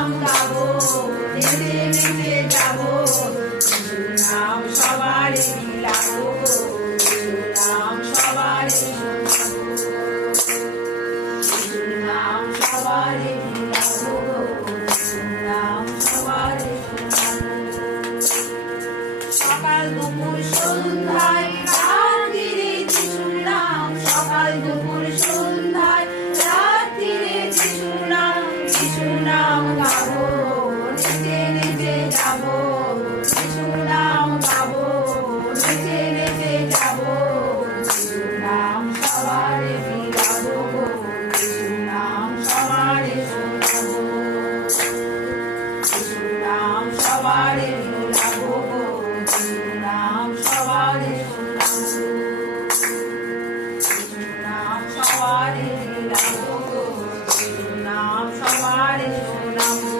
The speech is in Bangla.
নাম গাবো, নেচে নেচে যাবো, যিশুর নাম সবারে বিলাবো, যিশুর নাম সবারে শোনাবো, যিশুর নাম সবারে বিলাবো, যিশুর নাম সবারে শোনাবো। সকাল দুপুর সন্ধ্যায় রাত্রিরে যিশুর নাম, সকাল দুপুর সন্ধ্যায় রাত্রিরে যিশুর নাম, যিশুর নাম গাবো, নেচে নেচে যাবো, যিশুর নাম গাবো, নেচে নেচে যাবো, যিশুর নাম সবারে বিলাবো, যিশুর নাম সবারে শোনাবো, যিশুর নাম সবারে বিলাবো, যিশুর নাম সবারে শোনাবো, যিশুর নাম সবারে বিলাবো, যিশুর নাম সবারে শোনাবো।